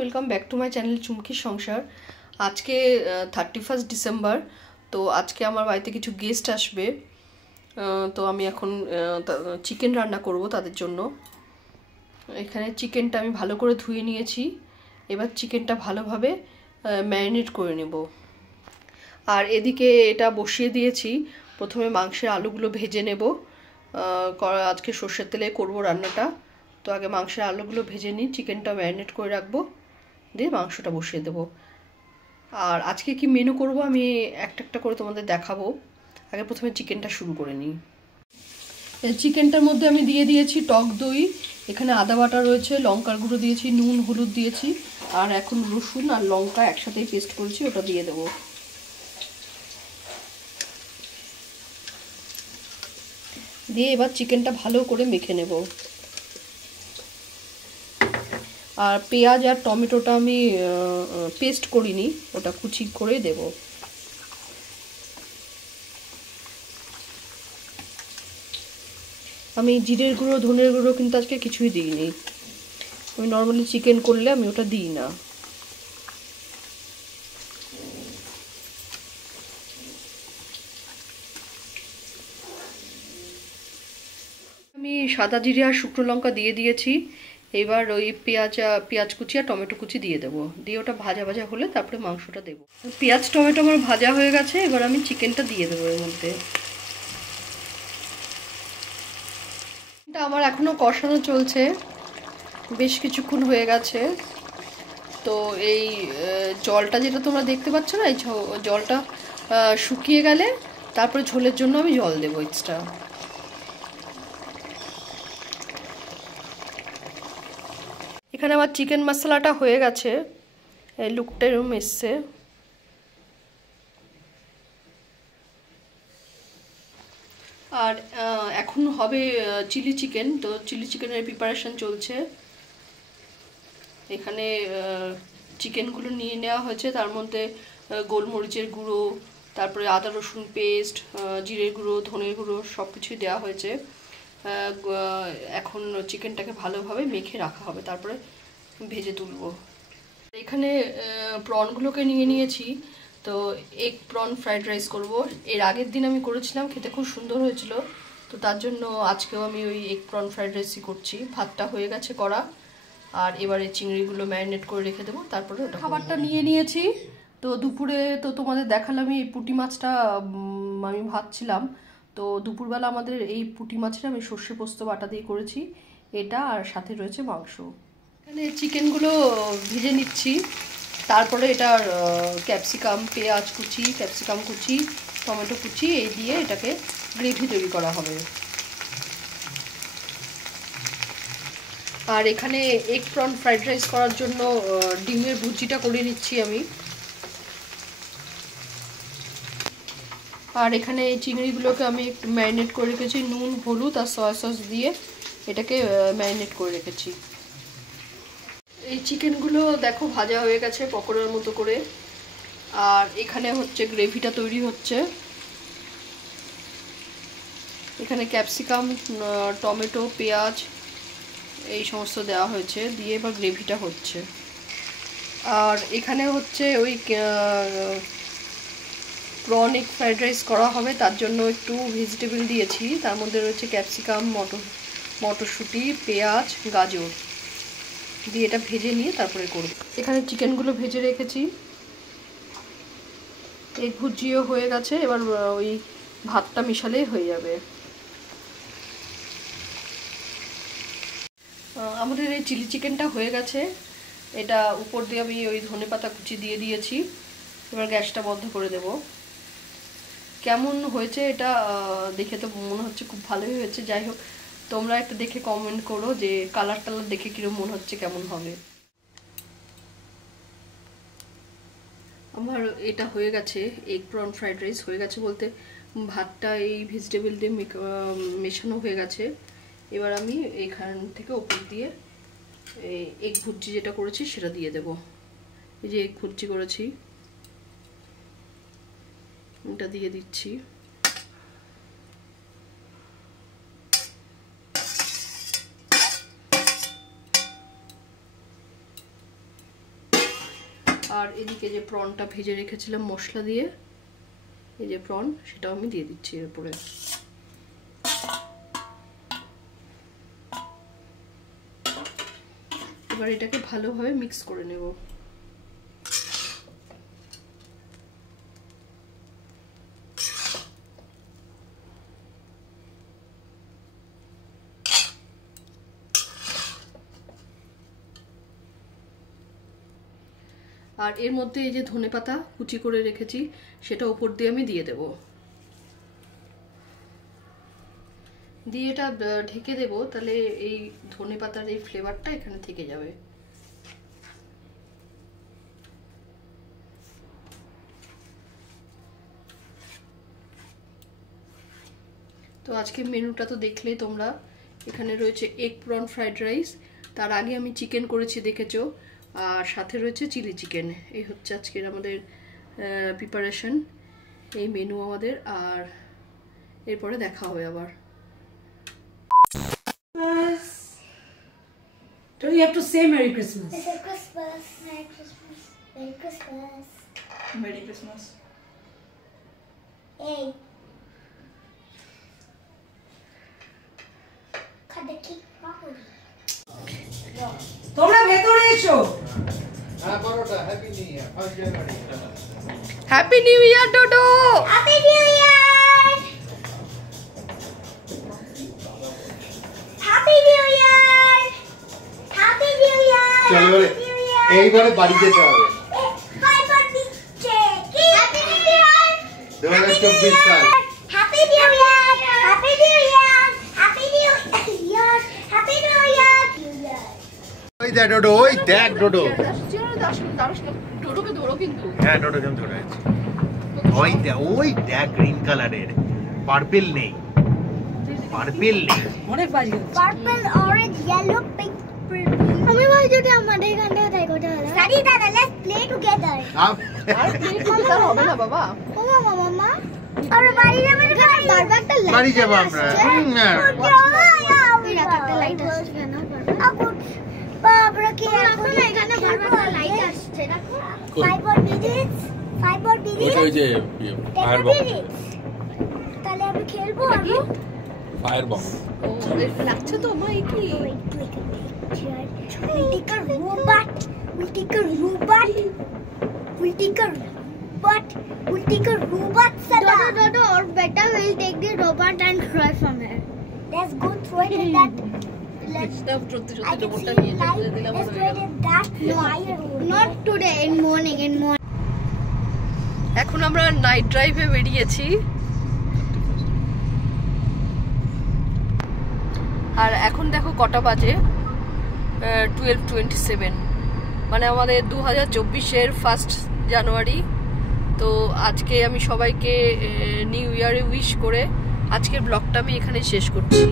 Welcome back to my channel চুমকির সংসার। আজকে 31 ডিসেম্বর। তো আজকে আমার বাড়িতে কিছু গেস্ট আসবে। তো আমি এখন চিকেন রান্না করব তাদের জন্য। এখানে চিকেনটা আমি ভালো করে ধুয়ে নিয়েছি। এবার চিকেনটা ভালোভাবে ম্যারিনেট করে নেব। আর এদিকে এটা বসিয়ে দিয়েছি। প্রথমে মাংসের আলুগুলো ভেজে নেব। আজকে সর্ষের তেলে করব রান্নাটা। তো আগে মাংসের আলুগুলো ভেজে নিই, চিকেনটা ম্যারিনেট করে রাখবো, দিয়ে মাংসটা বসিয়ে দেবো। আর আজকে কি মেনু করব আমি একটা একটা করে তোমাদের দেখাবো। আগে প্রথমে চিকেনটা শুরু করে নিই। চিকেনটার মধ্যে আমি দিয়ে দিয়েছি টক দই, এখানে আদা বাটা রয়েছে, লঙ্কার গুঁড়ো দিয়েছি, নুন হলুদ দিয়েছি, আর এখন রসুন আর লঙ্কা একসাথেই পেস্ট করেছি, ওটা দিয়ে দেবো। দিয়ে এবার চিকেনটা ভালো করে মেখে নেব। আর পেঁয়াজ আর টমেটোটা আমি পেস্ট করিনি, ওটা কুচি করে দেব। আমি জিরের গুঁড়ো ধনের গুঁড়ো কিন্তু আজকে কিছুই দিইনি। আমি নর্মালি চিকেন করলে আমি ওটা দিই না। আমি সাদা জিরে আর শুকনো লঙ্কা দিয়ে দিয়েছি। এবার ওই পেঁয়াজ কুচি আর টমেটো কুচি দিয়ে দেবো। দিয়ে ওটা ভাজা ভাজা হলে তারপরে মাংসটা দেবো। পেঁয়াজ টমেটো আমার ভাজা হয়ে গেছে, এবার আমি চিকেনটা দিয়ে দেবো এর মধ্যে। এটা আমার এখনো কষানো চলছে, বেশ কিছুক্ষণ হয়ে গেছে। তো এই জলটা যেটা তোমরা দেখতে পাচ্ছ না, এই জলটা শুকিয়ে গেলে তারপরে ঝোলের জন্য আমি জল দেবো এক্সট্রা। এখানে আমার চিকেন মশলাটা হয়ে গেছে, এই লুকটা এরকম এসছে। আর এখন হবে চিলি চিকেন। তো চিলি চিকেনের প্রিপারেশন চলছে। এখানে চিকেনগুলো নিয়ে নেওয়া হয়েছে, তার মধ্যে গোলমরিচের গুঁড়ো, তারপরে আদা রসুন পেস্ট, জিরের গুঁড়ো, ধনের গুঁড়ো সব কিছুই দেওয়া হয়েছে। এখন চিকেনটাকে ভালোভাবে মেখে রাখা হবে, তারপরে ভেজে তুলব। এখানে প্রনগুলোকে নিয়ে নিয়েছি। তো এগ প্রন ফ্রাইড রাইস করব। এর আগের দিন আমি করেছিলাম, খেতে খুব সুন্দর হয়েছিল। তো তার জন্য আজকেও আমি ওই এগ প্রন ফ্রাইড রাইসই করছি। ভাতটা হয়ে গেছে করা, আর এবারে চিংড়িগুলো ম্যারিনেট করে রেখে দেবো, তারপরে ওটা খাবারটা নিয়ে নিয়েছি। তো দুপুরে তো তোমাদের দেখালামই এই পুঁটি মাছটা আমি ভাজছিলাম। তো দুপুরবেলা আমাদের এই পুঁটি মাছটা আমি সর্ষে পোস্ত বাটা দিয়ে করেছি, এটা আর সাথে রয়েছে মাংস। এখানে চিকেনগুলো ভেজে নিচ্ছি, তারপরে এটার ক্যাপসিকাম পেঁয়াজ কুচি, ক্যাপসিকাম কুচি, টমেটো কুচি এই দিয়ে এটাকে গ্রেভি তৈরি করা হবে। আর এখানে এগ প্রন ফ্রাইড রাইস করার জন্য ডিমের ভুজিটা করে নিচ্ছি আমি। আর এখানে এই চিংড়িগুলোকে আমি ম্যারিনেট করে রেখেছি, নুন হলুদ আর সয়া সস দিয়ে এটাকে ম্যারিনেট করে রেখেছি। এই চিকেনগুলো দেখো ভাজা হয়ে গেছে পকোড়ার মতো করে। আর এখানে হচ্ছে গ্রেভিটা তৈরি হচ্ছে। এখানে ক্যাপসিকাম, টমেটো, পেঁয়াজ এই সমস্ত দেওয়া হয়েছে, দিয়ে এবার গ্রেভিটা হচ্ছে। আর এখানে হচ্ছে ওই প্রন এগ ফ্রাইড রাইস করা হবে, তার জন্য একটু ভেজিটেবল দিয়েছি। তার মধ্যে রয়েছে ক্যাপসিকাম, মটরশুঁটি, পেঁয়াজ, গাজর দিয়ে এটা ভেজে নিয়ে তারপরে করব। এখানে চিকেনগুলো ভেজে রেখেছি, এগ ভুজিও হয়ে গেছে। এবার ওই ভাতটা মিশালেই হয়ে যাবে। আমাদের এই চিলি চিকেনটা হয়ে গেছে। এটা উপর দিয়ে আমি ওই ধনেপাতা কুচি দিয়ে দিয়েছি। এবার গ্যাসটা বন্ধ করে দেব। কেমন হয়েছে এটা দেখে তো মনে হচ্ছে খুব ভালোই হয়েছে। যাই হোক, তোমরা একটা দেখে কমেন্ট করো যে কালার টালার দেখে কিরকম মনে হচ্ছে, কেমন হবে। আমার এটা হয়ে গেছে, এগ প্রন ফ্রাইড রাইস হয়ে গেছে বলতে ভাতটা এই ভেজিটেবল দিয়ে মেশানো হয়ে গেছে। এবার আমি এখান থেকে ওপর দিয়ে এগ ভুজি যেটা করেছি সেটা দিয়ে দেব। এই যে এগ ভুজি করেছি এটা দিয়ে দিচ্ছি। আর এদিকে যে প্রনটা ভেজে রেখেছিলাম মশলা দিয়ে, এই যে প্রন, সেটাও আমি দিয়ে দিচ্ছি এর উপরে। এবার এটাকে ভালোভাবে মিক্স করে নেব। আর এর মধ্যে এই যে ধনেপাতা কুচি করে রেখেছি সেটা উপর দিয়ে আমি দিয়ে দেব, দিয়ে এটা ঢেকে দেব, তাহলে এই ধনেপাতার এই ফ্লেভারটা এখানে থেকে যাবে। তো আজকে মেনুটা তো দেখলেই তোমরা, এখানে রয়েছে এগ প্রন ফ্রাইড রাইস, তার আগে আমি চিকেন করেছি দেখেছো, আর সাথে রয়েছে চিলি চিকেন। এই হচ্ছে আজকের আমাদের প্রিপারেশন, এই মেনু আমাদের। আর এরপরে দেখা হবে আবার। Don't you have to say Merry Christmas? Merry Christmas. Merry Christmas. Merry Christmas. Merry Christmas. Hey. Cut the cake properly. তোমরা ভেতরে এসো। হ্যাঁ পরোটা, happy new year, first January. Happy new year Dodo. Happy New Year. Happy New Year. Happy New Year. চলো বলে এইবারে বাড়ি যেতে হবে। Bye for the cake. Happy New Year. 2024 সাল। Happy New Year. Happy New Year. Happy New Year. Happy New Year. ওই দেখ ডোডো, ওই দেখ ডোডো। ডোডোকে ধরো কিন্তু। হ্যাঁ ডোডো কেমন ধরে আছে? ওই দেখ গ্রিন কালারের, পার্পল নেই, পার্পল নেই। অনেক বাজি হচ্ছে। Purple, orange, yellow, pink, purple. আমি ভাই যদি আমাদের এখানে তাই কথা হলো। সারি দাদা, let's play together. R play করতে হবে না বাবা। ও মামা। আমরা বাড়ি যাবেন খালি। বারবারটা লাইট। বাড়ি যাব আমরা। এই রাতে লাইট আসছে কেন? বাবরা কি এখন এখানে বারবার লাইট আসছে দেখো। 5 more minutes. 5 more minutes. ওই যে ফায়ার বক্স, তাহলে আমি খেলবো আরো। Fire box. ও লাগছে তো মা, কি We'll take a robot. We'll take a robot. We'll take a robot. We'll take a robot. Dodo, or better, we'll take the robot and throw from here. Let's go throw it in that. Let's. সত্যি I সত্যি can ডোবোটা see নিয়ে light. চলে দিলাম। Let's throw it in that. No, not today. In morning. In morning. এখন আমরা night ড্রাইভে বেরিয়েছি, আর এখন দেখো কটা বাজে, 12:27, মানে আমাদের 2024-এর 1 জানুয়ারি। তো আজকে আমি সবাইকে নিউ ইয়ারে উইশ করে আজকের ব্লগটা আমি এখানে শেষ করছি।